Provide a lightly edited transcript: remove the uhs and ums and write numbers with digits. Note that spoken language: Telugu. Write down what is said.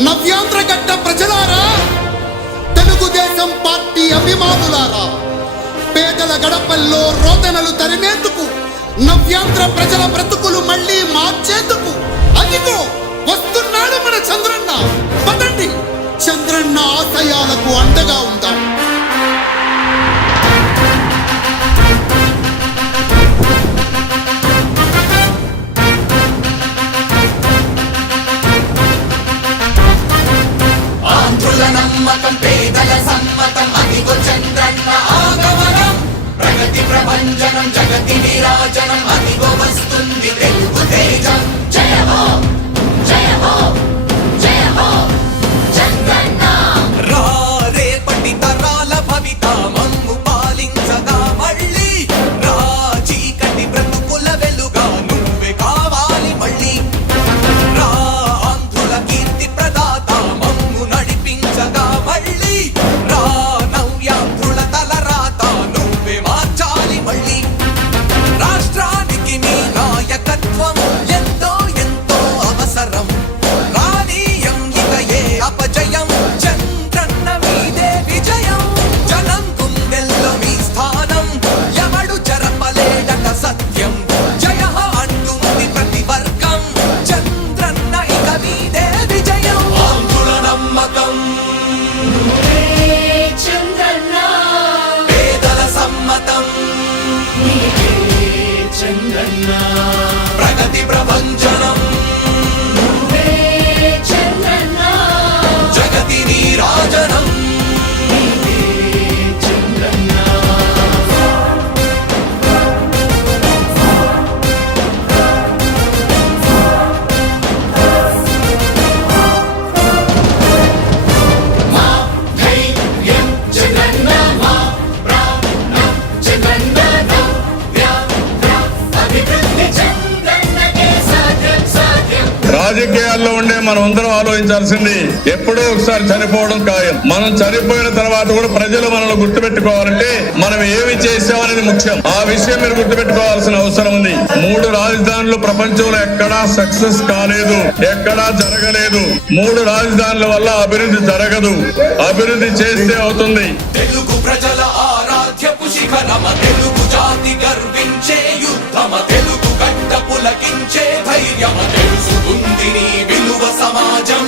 నవ్యాంధ్ర గడ్డ ప్రజలారా, తెలుగుదేశం పార్టీ అభిమానులారా, పేదల గడపల్లో రోదనలు తరిమేందుకు, నవ్యాంధ్ర ప్రజల బ్రతుకులు మళ్ళీ మార్చేందుకు అదిగో వస్తున్నాడు మన చంద్రన్న. పదండి, చంద్రన్న ఆశయాలకు అండగా ఉందాం. ఆంధ్రుల నమ్మకం, పేదల సమ్మతం, అదిగో చంద్రన్న ఆగమనం. ప్రగతి ప్రభంజనం, జగతి నీరాజనం, అదిగో వస్తుంది తెలుగు తేజం. జయ హో, జయ హో, జయ హో చంద్రన్న. రా రేపటి తరాల భవిత మమ్ము పాలించగా మళ్ళీ, రా చీకటి బ్రతుకుల వెలుగా నువ్వే కావాలి మళ్ళీ. రా ఆంధ్రుల కీర్తి ప్రదాత మమ్ము నడిపించగా మళ్ళీ, రా నవ్యాంధ్రుల తలరాత నువ్వే మార్చాలి మళ్ళీ. రాష్ట్రానికి నీ నాయకత్వం ఎంతో ఎంతో అవసరం. రానీయం ఇక ఏ అపజయం, చంద్రన్న మీదే విజయం. జనం గుండెల్లో మీ స్థానం, ఎవడు జరపలేడట సత్యం. జయ అంటుంది ప్రతి వర్గం, చంద్రన్న ఇక మీదే విజయం. ఆంధ్రుల నమ్మకం, చంద్రన్న పేదల సమ్మతం, చంద్రన్న ప్రగతి ప్రభంజనం, చంద్రన్న జగతి నీరాజనం. మా ధైర్యం చంద్రన్న, మా ప్రాణం చంద్రన్న, అభివృద్ధి చంద్రన్నకే సాధ్యం సాధ్యం. రాజకీయాల్లో ఉండే మనం అందరం ఆలోచించాల్సింది, ఎప్పుడో ఒకసారి చనిపోవడం ఖాయం. మనం చనిపోయిన తర్వాత కూడా ప్రజలు మనల్ని గుర్తుపెట్టుకోవాలంటే మనం ఏమి చేసామనేది ముఖ్యం. ఆ విషయం మీరు గుర్తుపెట్టుకోవాల్సిన అవసరం ఉంది. 3 రాజధానులు ప్రపంచంలో ఎక్కడా సక్సెస్ కాలేదు, ఎక్కడా జరగలేదు. 3 రాజధానుల వల్ల అభివృద్ధి జరగదు, అభివృద్ధి చేస్తే అవుతుంది. తెలుగు ప్రజల ఆరాధ్యపు శిఖరమ, తెలుగు జాతి గర్వించే యుద్ధమ, తెలుగు గడ్డ పులకించే ధైర్యమ. తెలుసుకుంది నీ విలువ సమాజం,